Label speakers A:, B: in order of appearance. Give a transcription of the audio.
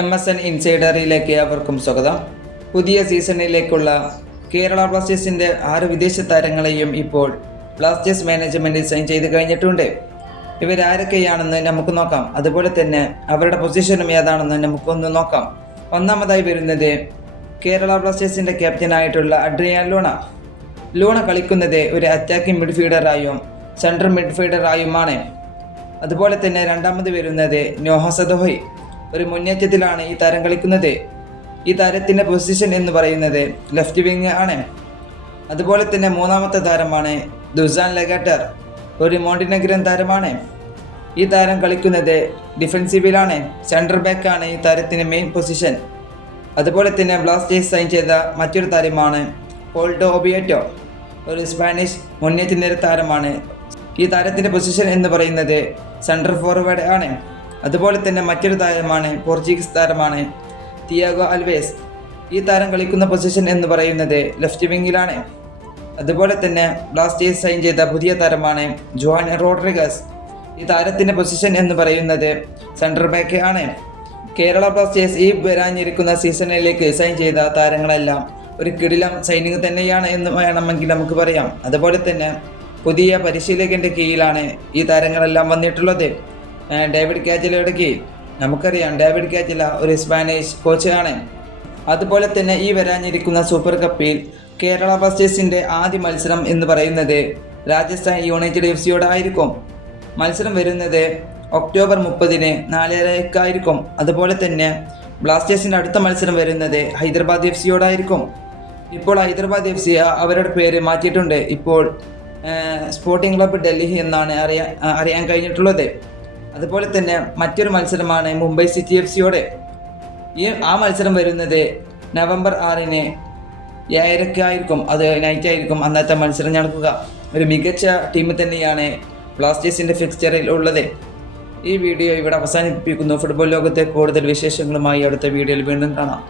A: M S N ഇൻസൈഡറിലേക്ക് അവർക്കും സ്വാഗതം. പുതിയ സീസണിലേക്കുള്ള കേരള ബ്ലാസ്റ്റേഴ്സിന്റെ ആറ് വിദേശ താരങ്ങളെയും ഇപ്പോൾ ബ്ലാസ്റ്റേഴ്സ് മാനേജ്മെന്റ് സൈൻ ചെയ്ത് കഴിഞ്ഞിട്ടുണ്ട്. ഇവരാരൊക്കെയാണെന്ന് നമുക്ക് നോക്കാം. അതുപോലെ തന്നെ അവരുടെ പൊസിഷനും ഏതാണെന്ന് നമുക്കൊന്ന് നോക്കാം. ഒന്നാമതായി വരുന്നത് കേരള ബ്ലാസ്റ്റേഴ്സിന്റെ ക്യാപ്റ്റനായിട്ടുള്ള അഡ്രിയാൻ ലൂണ. ലൂണ കളിക്കുന്നത് ഒരു അറ്റാക്കിംഗ് മിഡ്ഫീൽഡറായും സെൻട്രൽ മിഡ്ഫീൽഡറായുമാണ് അതുപോലെ തന്നെ രണ്ടാമത് വരുന്നത് നോഹ സദോഹി. ഒരു മുന്നേറ്റത്തിലാണ് ഈ താരം കളിക്കുന്നത്. ഈ താരത്തിന്റെ പൊസിഷൻ എന്ന് പറയുന്നത് ലെഫ്റ്റ് വിങ് ആണ്. അതുപോലെ തന്നെ മൂന്നാമത്തെ താരമാണ് ദുസാൻ ലെഗാറ്റർ ഒരു മോണ്ടിനഗ്രൻ താരമാണ്. ഈ താരം കളിക്കുന്നത് ഡിഫൻസീവിലാണ് സെൻട്രൽ ബാക്കാണ് ഈ താരത്തിന്റെ മെയിൻ പൊസിഷൻ അതുപോലെ തന്നെ ബ്ലാസ്റ്റേഴ്സ് സൈൻ ചെയ്ത മറ്റൊരു താരമാണ് പോൾട്ടോ ഒബിയറ്റോ. ഒരു സ്പാനിഷ് മുന്നേറ്റ നിര താരമാണ്. ഈ താരത്തിന്റെ പൊസിഷൻ എന്ന് പറയുന്നത് സെൻട്രൽ ഫോർവേഡ് ആണ്. അതുപോലെ തന്നെ മറ്റൊരു താരമാണ് പോർച്ചുഗീസ് താരമാണ് തിയാഗോ അൽവേസ് ഈ താരം കളിക്കുന്ന പൊസിഷൻ എന്ന് പറയുന്നത് ലെഫ്റ്റ് വിങ്ങിലാണ്. അതുപോലെ തന്നെ ബ്ലാസ്റ്റേഴ്സ് സൈൻ ചെയ്ത പുതിയ താരമാണ് ജോൺ റോഡ്രിഗസ്. ഈ താരത്തിന്റെ പൊസിഷൻ എന്ന് പറയുന്നത് സെൻട്രൽ ബാക്ക് ആണ്. കേരള ബ്ലാസ്റ്റേഴ്സ് ഈ വരാഞ്ഞിരിക്കുന്ന സീസണിലേക്ക് സൈൻ ചെയ്ത താരങ്ങളെല്ലാം ഒരു കിടിലം സൈനിങ് തന്നെയാണ് എന്ന് വേണമെങ്കിൽ നമുക്ക് പറയാം. അതുപോലെ തന്നെ പുതിയ പരിശീലകന്റെ കീഴിലാണ് ഈ താരങ്ങളെല്ലാം വന്നിട്ടുള്ളത്. ഡേവിഡ് കാജലയുടെ കീഴിൽ നമുക്കറിയാം ഡേവിഡ് കാജല ഒരു സ്പാനിഷ് കോച്ചാണ്. അതുപോലെ തന്നെ ഈ വരാനിരിക്കുന്ന സൂപ്പർ കപ്പിൽ കേരള ബ്ലാസ്റ്റേഴ്സിന്റെ ആദ്യ മത്സരം എന്ന് പറയുന്നത് രാജസ്ഥാൻ യുണൈറ്റഡ് എഫ് സിയോടായിരിക്കും മത്സരം വരുന്നത് ഒക്ടോബർ മുപ്പതിന് നാലരക്കായിരിക്കും അതുപോലെ തന്നെ ബ്ലാസ്റ്റേഴ്സിന്റെ അടുത്ത മത്സരം വരുന്നത് ഹൈദരാബാദ് എഫ് സിയോടായിരിക്കും ഇപ്പോൾ ഹൈദരാബാദ് എഫ് സി അവരുടെ പേര് മാറ്റിയിട്ടുണ്ട്. ഇപ്പോൾ സ്പോർട്ടിംഗ് ക്ലബ്ബ് ഡൽഹി എന്നാണ് അറിയാൻ അറിയാൻ കഴിഞ്ഞിട്ടുള്ളത്. അതുപോലെ തന്നെ മറ്റൊരു മത്സരമാണ് മുംബൈ സിറ്റി എഫ് സിയോടെ. ഈ ആ മത്സരം വരുന്നത് നവംബർ ആറിന് ഏഴരക്കായിരിക്കും. അത് നൈറ്റ് ആയിരിക്കും അന്നത്തെ മത്സരം നടക്കുക. ഒരു മികച്ച ടീം തന്നെയാണ് ബ്ലാസ്റ്റേഴ്സിന്റെ ഫിക്സ്ചറിൽ ഉള്ളത്. ഈ വീഡിയോ ഇവിടെ അവസാനിപ്പിക്കുന്നു. ഫുട്ബോൾ ലോകത്തെ കൂടുതൽ വിശേഷങ്ങളുമായി അടുത്ത വീഡിയോയിൽ വീണ്ടും കാണാം.